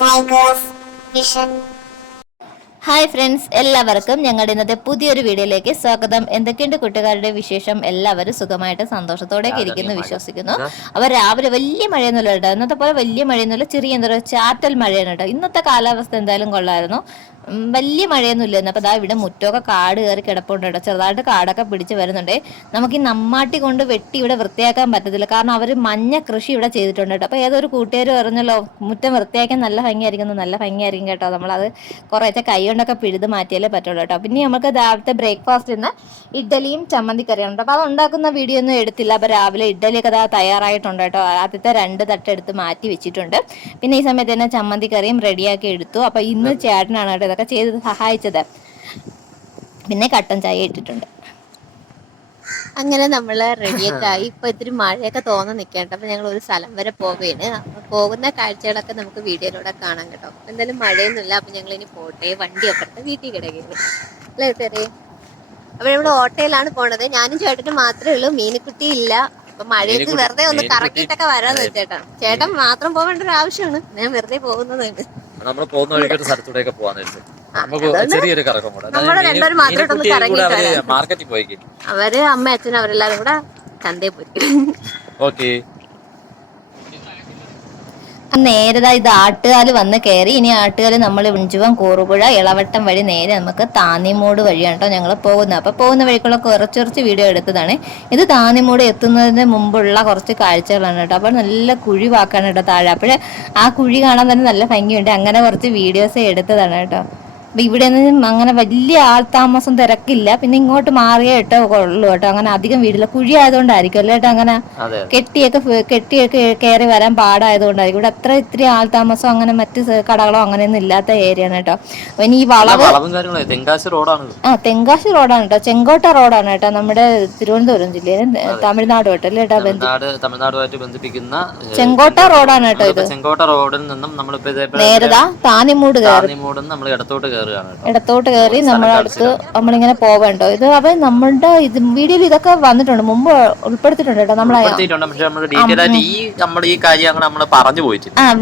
Tigers Vision. Hi friends, എല്ലാവർക്കും ഞങ്ങളുടെ ഇന്നത്തെ പുതിയൊരു വീഡിയോയിലേക്ക് സ്വാഗതം. എന്തൊക്കെയുണ്ട് കൂട്ടുകാരുടെ വിശേഷം? എല്ലാവരും സുഖമായിട്ട് സന്തോഷത്തോടെയൊക്കെ ഇരിക്കുന്നു വിശ്വസിക്കുന്നു. അവർ രാവിലെ വലിയ മഴയൊന്നുമില്ല കേട്ടോ, ഇന്നത്തെ പോലെ വലിയ മഴയൊന്നുമില്ല, ചെറിയ എന്താ പറയുക ചാറ്റൽ മഴയാണ് കേട്ടോ. ഇന്നത്തെ കാലാവസ്ഥ എന്തായാലും കൊള്ളായിരുന്നു, വലിയ മഴയൊന്നും ഇല്ലായിരുന്നു. അപ്പോൾ ഇവിടെ മുറ്റമൊക്കെ കാട് കയറി കിടപ്പുണ്ട് കേട്ടോ, ചെറുതായിട്ട് കാടൊക്കെ പിടിച്ച് വരുന്നുണ്ട്. നമുക്ക് ഈ നമ്മാട്ടി കൊണ്ട് വെട്ടി ഇവിടെ വൃത്തിയാക്കാൻ പറ്റത്തില്ല, കാരണം അവർ മഞ്ഞ കൃഷി ഇവിടെ ചെയ്തിട്ടുണ്ട് കേട്ടോ. അപ്പോൾ ഏതൊരു കൂട്ടുകാർ പറഞ്ഞല്ലോ മുറ്റം വൃത്തിയാക്കാൻ നല്ല ഭംഗിയായിരിക്കും കേട്ടോ. നമ്മളത് കുറേശ്ശെ കൈ കൊണ്ടൊക്കെ പിഴുത് മാറ്റിയാലേ പറ്റുള്ളൂ കേട്ടോ. പിന്നെ നമുക്ക് രാവിലത്തെ ബ്രേക്ക്ഫാസ്റ്റിന് ഇഡ്ഡലിയും ചമ്മന്തിക്കറിയാണ് കേട്ടോ. അപ്പോൾ അത് ഉണ്ടാക്കുന്ന വീഡിയോ ഒന്നും എടുത്തില്ല. അപ്പോൾ രാവിലെ ഇഡ്ഡലിയൊക്കെ തയ്യാറായിട്ടുണ്ട് കേട്ടോ. ആദ്യത്തെ 2 തട്ട് എടുത്ത് മാറ്റി വെച്ചിട്ടുണ്ട്. പിന്നെ ഈ സമയത്ത് തന്നെ ചമ്മന്തിക്കറിയും റെഡിയാക്കി എടുത്തു. അപ്പോൾ ഇന്ന് ചേട്ടനാണ് കേട്ടോ ഇതൊക്കെ ചെയ്ത് സഹായിച്ചത്. പിന്നെ കട്ടൻ ചായ ഇട്ടിട്ടുണ്ട്. അങ്ങനെ നമ്മൾ റെഡിയൊക്കെ ആയി. ഇപ്പൊ ഇത്തിരി മഴയൊക്കെ തോന്നാൻ നിൽക്കട്ടെ. അപ്പൊ ഞങ്ങൾ ഒരു സ്ഥലം വരെ പോവുകയാണ്. അപ്പൊ പോകുന്ന കാഴ്ചകളൊക്കെ നമുക്ക് വീഡിയോയിലൂടെ കാണാം കേട്ടോ. എന്തായാലും മഴയൊന്നുമില്ല. അപ്പൊ ഞങ്ങൾ ഇനി പോട്ടെ, വണ്ടി അപ്പുറത്തെ വീട്ടിൽ കിടക്കുകയാണ് അല്ലേ തെറി. അപ്പൊ നമ്മൾ ഓട്ടോയിലാണ് പോണത്. ഞാനും ചേട്ടനും മാത്രമേ ഉള്ളൂ, മീനുക്കുട്ടി ഇല്ല. അപ്പൊ മഴയത്ത് വെറുതെ ഒന്ന് കറക്കിയിട്ടൊക്കെ വരാന്ന് വെച്ചേട്ടാ. ചേട്ടൻ മാത്രം പോവേണ്ട ഒരു ആവശ്യമാണ്, ഞാൻ വെറുതെ പോകുന്നതാണ്. നമ്മൾ പോകുന്ന വഴിക്ക് ഒരു സ്ഥലത്തൂടെയൊക്കെ പോവാന്ന് വെച്ചു. നമുക്ക് ചെറിയൊരു കറക്കം കൂടെ മാർക്കറ്റിൽ പോയി. അവര് അമ്മ അച്ഛനും അവരെല്ലാരും കൂടെ ചന്തയിൽ പോയി. ഓക്കെ, നേരെ ഇത് ആട്ടുകാല് വന്ന് കയറി. ഇനി ആട്ടുകാല് നമ്മൾ വിഞ്ചുവം, കൂറുപുഴ, ഇളവട്ടം വഴി നേരെ നമുക്ക് താന്നിമൂട് വഴിയാണ് കേട്ടോ ഞങ്ങൾ പോകുന്നത്. അപ്പോൾ പോകുന്ന വഴിക്കുള്ള കുറച്ച് വീഡിയോ എടുത്തതാണ്. ഇത് താന്നിമൂട് എത്തുന്നതിന് മുമ്പുള്ള കുറച്ച് കാഴ്ചകളാണ് കേട്ടോ. അപ്പോൾ നല്ല കുഴി വാക്കാണ് കേട്ടോ താഴെ. അപ്പോഴേ ആ കുഴി കാണാൻ തന്നെ നല്ല ഭംഗിയുണ്ട്. അങ്ങനെ കുറച്ച് വീഡിയോസ് എടുത്തതാണ് കേട്ടോ. അപ്പൊ ഇവിടെ ഒന്നും അങ്ങനെ വലിയ ആൾതാമസം തിരക്കില്ല. പിന്നെ ഇങ്ങോട്ട് മാറിയേ കേട്ടോ ഉള്ളൂ കേട്ടോ. അങ്ങനെ അധികം വീടില്ല, കുഴി ആയതുകൊണ്ടായിരിക്കും അല്ലേ കേട്ടോ. അങ്ങനെ കെട്ടിയൊക്കെ കയറി വരാൻ പാടായതുകൊണ്ടായിരിക്കും. ഇവിടെ അത്ര ഇത്തിരി ആൾതാമസം അങ്ങനെ മറ്റ് കടകളോ അങ്ങനെയൊന്നും ഇല്ലാത്ത ഏരിയ ആണ് കേട്ടോ. ഇനി ഈ തെങ്കാശി റോഡാണ്. തെങ്കാശി റോഡാണ് കേട്ടോ, ചെങ്കോട്ട റോഡാണ് കേട്ടോ. നമ്മുടെ തിരുവനന്തപുരം ജില്ലയിൽ തമിഴ്നാട് കേട്ടോ അല്ലേ കേട്ടോ, തമിഴ്നാടുമായിട്ട് ബന്ധിപ്പിക്കുന്ന ചെങ്കോട്ട റോഡാണ് കേട്ടോ. ഇത് ചെങ്കോട്ട റോഡിൽ നിന്നും നേരതാ താന്നിമൂട് നമ്മൾ ഇടത്തോട്ട് കയറി നമ്മളിങ്ങനെ പോവണ്ടോ. ഇത് അവ നമ്മളുടെ ഇത് വീഡിയോയിൽ ഇതൊക്കെ വന്നിട്ടുണ്ട്, മുമ്പ് ഉൾപ്പെടുത്തിയിട്ടുണ്ട് കേട്ടോ.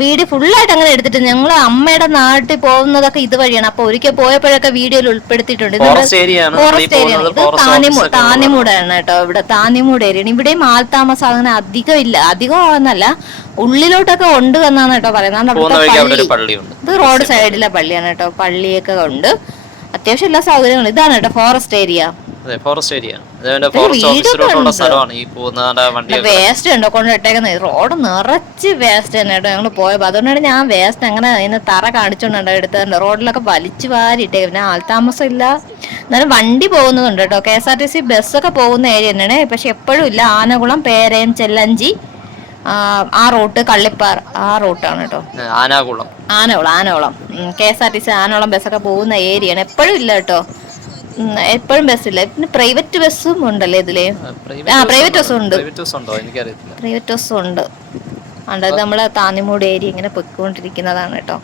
വീഡിയോ ഫുള്ളായിട്ട് അങ്ങനെ എടുത്തിട്ട് ഞങ്ങൾ അമ്മയുടെ നാട്ടിൽ പോകുന്നതൊക്കെ ഇതുവഴിയാണ്. അപ്പൊ ഒരിക്കൽ പോയപ്പോഴൊക്കെ വീഡിയോയിൽ ഉൾപ്പെടുത്തിയിട്ടുണ്ട്. ഫോറസ്റ്റ് ഏരിയ ഇത് താന്നിമൂടാണ് കേട്ടോ. ഇവിടെ താന്നിമൂട് ഏരിയ. ഇവിടെയും ആൾതാമസം അങ്ങനെ അധികം ഇല്ല, അധികം ആവുന്നല്ല, ഉള്ളിലോട്ടൊക്കെ ഉണ്ട് എന്നാണ് കേട്ടോ പറയുന്നത്. ഇത് റോഡ് സൈഡിലെ പള്ളിയാണ് കേട്ടോ. പള്ളിയൊക്കെ ഉണ്ട്, അത്യാവശ്യം എല്ലാ സൗകര്യങ്ങളും. ഇതാണ് കേട്ടോ ഫോറസ്റ്റ് ഏരിയ. വേസ്റ്റ് ഉണ്ടോ കൊണ്ടിട്ടേക്കുന്നത്? റോഡ് നിറച്ച് വേസ്റ്റ് തന്നെ കേട്ടോ ഞങ്ങൾ പോയപ്പോ. അതുകൊണ്ടാണ് ഞാൻ വേസ്റ്റ് അങ്ങനെ അതിന് തറ കാണിച്ചോണ്ടോ എടുത്തത്. റോഡിലൊക്കെ വലിച്ചു വാരിട്ടേ. പിന്നെ ആൾതാമസം ഇല്ല, എന്നാലും വണ്ടി പോകുന്നതുണ്ട് കേട്ടോ. KSRTC ബസ്സൊക്കെ പോകുന്ന ഏരിയ തന്നെയാണ്. പക്ഷെ എപ്പോഴും ഇല്ല. ആനകുളം, പേരയം, ചെല്ലഞ്ചി ആ റൂട്ട്, കള്ളിപ്പാറ ആ റൂട്ടാണ് കേട്ടോ. ആനകുളം KSRTC ആനകുളം ബസ്സൊക്കെ പോകുന്ന ഏരിയയാണ്. എപ്പോഴും ഇല്ല കേട്ടോ, എപ്പോഴും ബസ്സില്ല. പിന്നെ പ്രൈവറ്റ് ബസ്സും ഉണ്ടല്ലേ ഇതില്. പ്രൈവറ്റ് ബസ്സും ഉണ്ട്. അത് നമ്മളെ താന്നിമൂട് ഏരിയ ഇങ്ങനെ പൊയ്ക്കൊണ്ടിരിക്കുന്നതാണ് കേട്ടോ.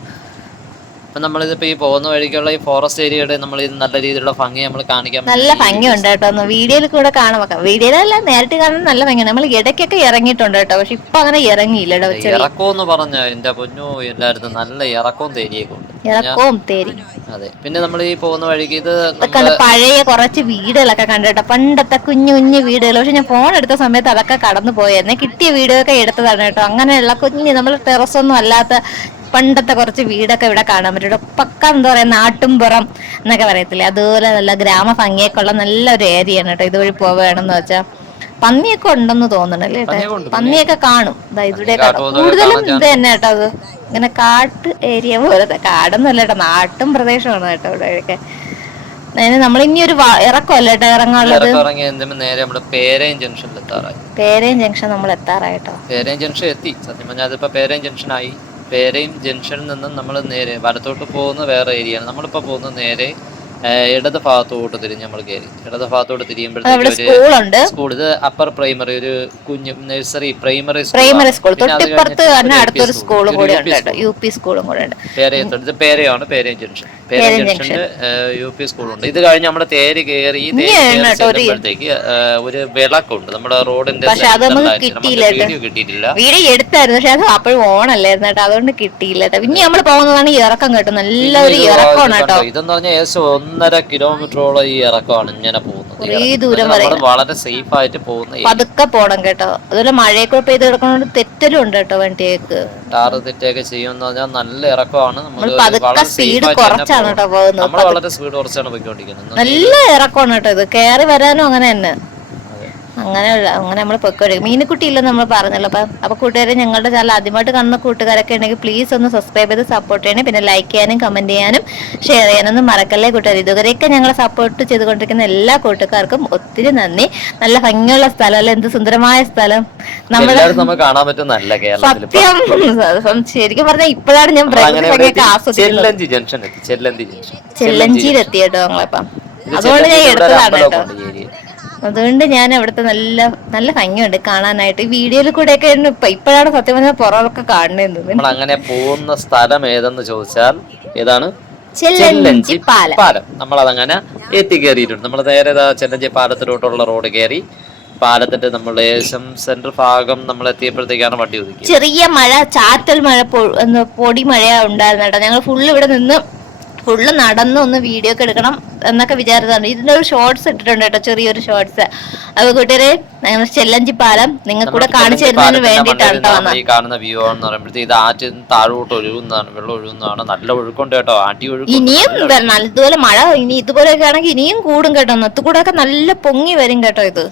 നമ്മളിതിപ്പോ ഈ പോകുന്ന വഴിക്കുള്ള ഈ ഫോറസ്റ്റ് ഏരിയയുടെ നമ്മൾ നല്ല രീതിയിലുള്ള ഭംഗി നമ്മൾ കാണിക്കാൻ നല്ല ഭംഗിയുണ്ട് കേട്ടോ. വീഡിയോയിൽ കൂടെ കാണാൻ വീഡിയോയിലല്ല, നേരിട്ട് കാണാൻ നല്ല ഭംഗിയാണ്. നമ്മൾ ഇടയ്ക്കൊക്കെ ഇറങ്ങിയിട്ടുണ്ട് കേട്ടോ, പക്ഷെ ഇപ്പൊ അങ്ങനെ ഇറങ്ങിയില്ല. ഇറക്കോന്ന് പറഞ്ഞ എന്റെ പൊന്നോ എല്ലാരും നല്ല ഇറക്കവും തേരിയൊക്കെ ഉണ്ട്. അതെ. പിന്നെ നമ്മൾ ഈ പോകുന്ന വഴിക്ക് ഇത് പഴയ കുറച്ച് വീടുകളൊക്കെ കണ്ടിട്ടോ, പണ്ടത്തെ കുഞ്ഞു കുഞ്ഞു വീടുകൾ. പക്ഷെ ഞാൻ ഫോൺ എടുത്ത സമയത്ത് അതൊക്കെ കടന്നു പോയെന്നെ. കിട്ടിയ വീഡിയോ ഒക്കെ എടുത്തതാണ് കേട്ടോ. അങ്ങനെയുള്ള കുഞ്ഞ് നമ്മൾ ടെറസൊന്നും അല്ലാത്ത പണ്ടത്തെ കുറച്ച് വീടൊക്കെ ഇവിടെ കാണാൻ പറ്റും. പക്ക എന്താ പറയാ, നാട്ടുംപുറം എന്നൊക്കെ പറയത്തില്ലേ, അതുപോലെ നല്ല ഗ്രാമ ഭംഗിയൊക്കെ ഉള്ള നല്ലൊരു ഏരിയ ആണ് കേട്ടോ. ഇതുവഴി പോവുകയാണെന്ന് വെച്ചാൽ പന്നിയൊക്കെ ഉണ്ടെന്ന് തോന്നണല്ലേ. പന്നിയൊക്കെ കാണും. ഇവിടെയൊക്കെ കൂടുതലും ഇത് തന്നെ കേട്ടോ. അത് ഇങ്ങനെ കാട്ട് ഏരിയ പോലത്തെ, കാടൊന്നുമല്ല കേട്ടോ, നാട്ടും പ്രദേശമാണ് കേട്ടോ ഇവിടെയൊക്കെ. നമ്മളിനി ഒരു ഇറക്കമല്ല കേട്ടോ ഇറങ്ങാനുള്ളത്. പേരയം ജംഗ്ഷൻ നമ്മൾ എത്താറായിട്ടോ. പേരയം ജംഗ്ഷൻ എത്തി. സത്യം പറഞ്ഞാൽ അതിപ്പോ പേരയം ജംഗ്ഷനായി. പേരയം ജംഗ്ഷനിൽ നിന്നും നമ്മൾ നേരെ വലത്തോട്ട് പോകുന്ന വേറെ ഏരിയയാണ്. നമ്മളിപ്പോൾ പോകുന്നത് നേരെ ഇടത് ഭാഗത്തോട്ട് തിരിഞ്ഞ് നമ്മൾ കയറി. ഇടത് ഭാഗത്തോട്ട് തിരിയുമ്പോഴത്തേക്ക് ഒരു സ്കൂൾ, ഇത് അപ്പർ പ്രൈമറി, ഒരു കുഞ്ഞു നഴ്സറി പ്രൈമറി സ്കൂൾ, തൊട്ടിപ്പുറത്ത് തന്നെ അടുത്തൊരു സ്കൂൾ കൂടെ ഉണ്ട്, UP സ്കൂളും കൂടെ ഉണ്ട്. ഇത് പേരയാണ്, പേരയം ജംഗ്ഷൻ. പേരയം ജംഗ്ഷനിൽ UP സ്കൂളുണ്ട്. ഇത് കഴിഞ്ഞ് നമ്മുടെ തേര് കയറി ചെല്ലുമ്പോഴത്തേക്ക് ഒരു വിളക്കുണ്ട് നമ്മുടെ റോഡിന്റെ. വീഡിയോ കിട്ടിയിട്ടില്ല, വീഡിയോ എടുത്തായിരുന്നു, പക്ഷെ അത് അപ്പോഴും ഓണല്ലായിരുന്നു കേട്ടോ, അതുകൊണ്ട് കിട്ടിയില്ല കേട്ടോ. പിന്നെ നമ്മൾ പോകുന്നതാണ് ഇറക്കം കേട്ടോ, നല്ലൊരു ഇറക്കമാണ് കേട്ടോ. ഇതെന്ന് പറഞ്ഞാൽ ഏകദേശം 1.5 കിലോമീറ്ററോളം ഈ ഇറക്കമാണ് ഇങ്ങനെ പോകുന്നത്. ദൂരം വളരെ സേഫ് ആയിട്ട് പോകുന്ന, പതുക്കെ പോണം കേട്ടോ. അതുപോലെ മഴയൊക്കെ പെയ്ത് കിടക്കുന്നതുകൊണ്ട് തെറ്റലും ഉണ്ട് കേട്ടോ വണ്ടിയേക്ക്. ടാറ് തെറ്റൊക്കെ ചെയ്യുമെന്ന് പറഞ്ഞാൽ നല്ല ഇറക്കമാണ്. പതുക്കെ സ്പീഡ് കുറച്ചാണ് കേട്ടോ പോകുന്നത്, നമ്മൾ വളരെ സ്പീഡ് കുറച്ചാണ് പോയിക്കൊണ്ടിരിക്കുന്നത്. നല്ല ഇറക്കമാണ് കേട്ടോ ഇത്, കയറി വരാനും അങ്ങനെ തന്നെ. അങ്ങനെ നമ്മൾ പൊയ്ക്കൊടുക്കും. മീനുകുട്ടി ഇല്ലെന്ന് നമ്മൾ പറഞ്ഞല്ലോ. അപ്പൊ കൂട്ടുകാരെ, ഞങ്ങളുടെ ചാനൽ ആദ്യമായിട്ട് കാണുന്ന കൂട്ടുകാരൊക്കെ ഉണ്ടെങ്കിൽ പ്ലീസ് ഒന്ന് സബ്സ്ക്രൈബ് ചെയ്ത് സപ്പോർട്ട് ചെയ്യണം. പിന്നെ ലൈക്ക് ചെയ്യാനും കമന്റ് ചെയ്യാനും ഷെയർ ചെയ്യാനൊന്നും മറക്കല്ലേ കൂട്ടുകാർ. ഇതുവരെയൊക്കെ ഞങ്ങളെ സപ്പോർട്ട് ചെയ്തുകൊണ്ടിരിക്കുന്ന എല്ലാ കൂട്ടുകാർക്കും ഒത്തിരി നന്ദി. നല്ല ഭംഗിയുള്ള സ്ഥലം അല്ലെ, എന്ത് സുന്ദരമായ സ്ഥലം. കാണാൻ പറ്റും നല്ല സത്യം, ശരിക്കും പറഞ്ഞാൽ ഇപ്പോഴാണ് ഞാൻ ഭംഗിയൊക്കെ ആസ്വദിക്കുന്നത്. ചെല്ലഞ്ചിയിലെത്തി കേട്ടോ ഞങ്ങളിപ്പം, അതുകൊണ്ട് ഞാൻ എടുത്തതാണ് കേട്ടോ. അതുകൊണ്ട് ഞാൻ അവിടുത്തെ നല്ല ഭംഗിയുണ്ട് കാണാനായിട്ട്. ഈ വീഡിയോയിൽ കൂടെ ഒക്കെ ഇപ്പോഴാണ് സത്യം പറഞ്ഞാൽ പുറമൊക്കെ കാണുന്നത്. അങ്ങനെ പോകുന്ന സ്ഥലം ഏതെന്ന് ചോദിച്ചാൽ ഏതാണ്? ചെല്ലഞ്ചി പാലം. നമ്മൾ അതങ്ങനെ എത്തിക്കേറിയിട്ടുണ്ട്. നമ്മൾ നേരെ ചെല്ലഞ്ചി പാലത്തിലോട്ടുള്ള റോഡ് കയറി. പാലത്തിന്റെ നമ്മൾ ഏകദേശം സെൻട്രൽ ഭാഗം നമ്മൾ എത്തിയപ്പോഴത്തേക്കാണ് വണ്ടി ഒതുക്കി. ചെറിയ മഴ, ചാറ്റൽ മഴ, പൊടി മഴ ഉണ്ടായിരുന്നു കേട്ടോ. ഞങ്ങൾ ഫുള്ള് നടന്ന് ഒന്ന് വീഡിയോ ഒക്കെ എടുക്കണം എന്നൊക്കെ വിചാരിച്ചതാണ്. ഇതിന്റെ ഒരു ഷോർട്സ് ഇട്ടിട്ടുണ്ട് കേട്ടോ, ചെറിയൊരു ഷോർട്സ്. അത് കൂട്ടുകാരെ, ഞങ്ങൾ ചെല്ലഞ്ചി പാലം നിങ്ങൾക്ക് കൂടെ കാണിച്ചു തരുന്നതിന് വേണ്ടിയിട്ടാണ്. ഈ കാണുന്ന വ്യൂ എന്ന് പറയുമ്പോഴത്തേക്ക് ഇത് ആറ്റിൽ താഴോട്ട് ഒഴുകുന്നതാണ്, വെള്ളം ഒഴുകുന്നതാണ്. നല്ല ഒഴുക്കുണ്ട് കേട്ടോ, ആറ്റി ഒഴുകും. ഇനിയും വരണം, ഇതുപോലെ മഴ ഇനി ഇതുപോലെയൊക്കെ ആണെങ്കിൽ ഇനിയും കൂടും കേട്ടോ. നത്തുകൂടെ ഒക്കെ നല്ല പൊങ്ങി വരും കേട്ടോ ഇത്.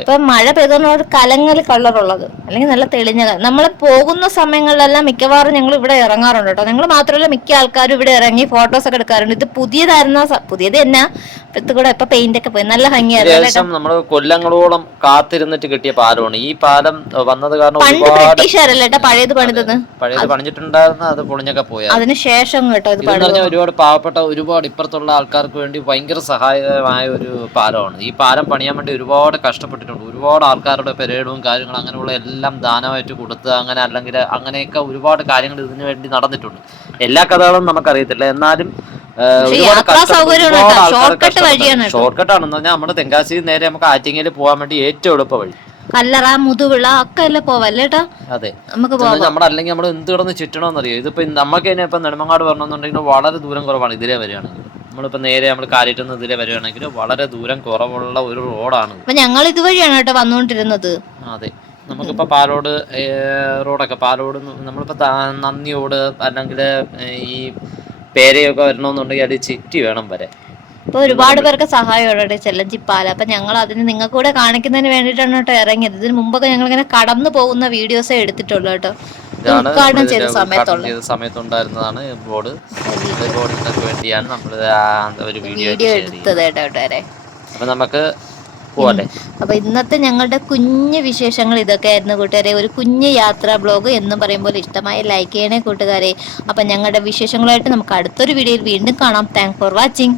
ഇപ്പൊ മഴ പെയ്തോണ്ട് ഒരു കലങ്ങൽ കളറുള്ളത്, അല്ലെങ്കിൽ നല്ല തെളിഞ്ഞ. നമ്മൾ പോകുന്ന സമയങ്ങളിലെല്ലാം മിക്കവാറും ഞങ്ങൾ ഇവിടെ ഇറങ്ങാറുണ്ട് കേട്ടോ. ഞങ്ങൾ മാത്രമല്ല, മിക്ക ആൾക്കാരും ഇവിടെ ഇറങ്ങി ഫോട്ടോസ് ഒക്കെ എടുക്കാറുണ്ട്. ഇത് പുതിയത് തന്നെ കൂടെ ഇപ്പൊ പെയിന്റ് ഒക്കെ പോയി നല്ല ഭംഗിയായിരുന്നു. നമ്മൾ കൊല്ലങ്ങളോളം കാത്തിരുന്നിട്ട് കിട്ടിയ പാലമാണ് ഈ പാലം. വന്നത് കാരണം ബ്രിട്ടീഷുകാരല്ലേ പഴയത് പണിഞ്ഞിട്ടുണ്ടായിരുന്ന, അത് പൊളിഞ്ഞൊക്കെ പോയി. അതിനുശേഷം കേട്ടോ ഇത് ഒരുപാട് പാവപ്പെട്ട, ഒരുപാട് ഇപ്പുറത്തുള്ള ആൾക്കാർക്ക് വേണ്ടി ഭയങ്കര സഹായകമായ ഒരു പാലമാണ്. ഈ പാലം പണിയാൻ വേണ്ടി ഒരുപാട് കഷ്ടപ്പെട്ടിട്ടുണ്ട്. ഒരുപാട് ആൾക്കാരുടെ പെരേഡും കാര്യങ്ങളും അങ്ങനെയുള്ള എല്ലാം ദാനമായിട്ട് കൊടുത്ത്, അങ്ങനെ അല്ലെങ്കിൽ അങ്ങനെയൊക്കെ ഒരുപാട് കാര്യങ്ങൾ ഇതിനു വേണ്ടി നടന്നിട്ടുണ്ട്. എല്ലാ കഥകളും നമുക്കറിയത്തില്ല, എന്നാലും ഷോർട്ട് കട്ടാണെന്ന് പറഞ്ഞാൽ നമ്മുടെ തെങ്കാശി നേരെ നമുക്ക് ആറ്റിങ്ങയിൽ പോകാൻ വേണ്ടി ഏറ്റവും എളുപ്പ വഴി. കല്ലറ, മുതുവിള ഒക്കെ അല്ലേ പോവല്ലേട്ടാ. അതെ, അല്ലെങ്കിൽ നമ്മൾ എന്ത് കിടന്ന് ചുറ്റണമെന്നറിയോ. ഇതിപ്പോ നമുക്ക് തന്നെ ഇപ്പൊ നെടുമങ്ങാട് വരണമെന്നുണ്ടെങ്കിൽ വളരെ ദൂരം കുറവാണ്. ഇതിലേ വരികയാണെങ്കിൽ നമ്മളിപ്പോ നേരെ നമ്മൾ കാലിട്ടുന്ന ഇതിലേ വരികയാണെങ്കിൽ വളരെ ദൂരം കുറവുള്ള ഒരു റോഡാണ്. ഞങ്ങൾ ഇതുവഴിയാണ് കേട്ടോ വന്നുകൊണ്ടിരുന്നത്. അതെ, നമുക്കിപ്പോ പാലോട് റോഡൊക്കെ, പാലോട് നമ്മളിപ്പോ നന്ദിയോട് അല്ലെങ്കിൽ ഈ പേരയൊക്കെ വരണമെന്നുണ്ടെങ്കിൽ അത് ചുറ്റി വേണം വരെ. ഇപ്പൊ ഒരുപാട് പേർക്ക് സഹായമാണ് ചെല്ലഞ്ചി പാലം. അപ്പൊ ഞങ്ങൾ അതിന് നിങ്ങൾക്ക് കൂടെ കാണിക്കുന്നതിന് വേണ്ടിയിട്ടാണ് കേട്ടോ ഇറങ്ങിയത്. ഇതിന് മുമ്പൊക്കെ ഞങ്ങൾ ഇങ്ങനെ കടന്നു പോകുന്ന വീഡിയോസേ എടുത്തിട്ടുള്ളൂ കേട്ടോ. ഉദ്ഘാടനം ചെയ്ത സമയത്തുണ്ടായിരുന്നതാണ് ബോർഡ്. ബോർഡിനൊക്കെ വേണ്ടിയാണ് നമ്മൾ ഒരു വീഡിയോ എടുത്തത് കേട്ടോ. അപ്പൊ നമുക്ക് അപ്പൊ ഇന്നത്തെ ഞങ്ങളുടെ കുഞ്ഞു വിശേഷങ്ങൾ ഇതൊക്കെ ആയിരുന്നു കൂട്ടുകാരെ. ഒരു കുഞ്ഞു യാത്രാ ബ്ലോഗ് എന്നും പറയുമ്പോൾ ഇഷ്ടമായി ലൈക്ക് ചെയ്യണേ കൂട്ടുകാരെ. അപ്പൊ ഞങ്ങളുടെ വിശേഷങ്ങളായിട്ട് നമുക്ക് അടുത്തൊരു വീഡിയോയിൽ വീണ്ടും കാണാം. Thanks for watching.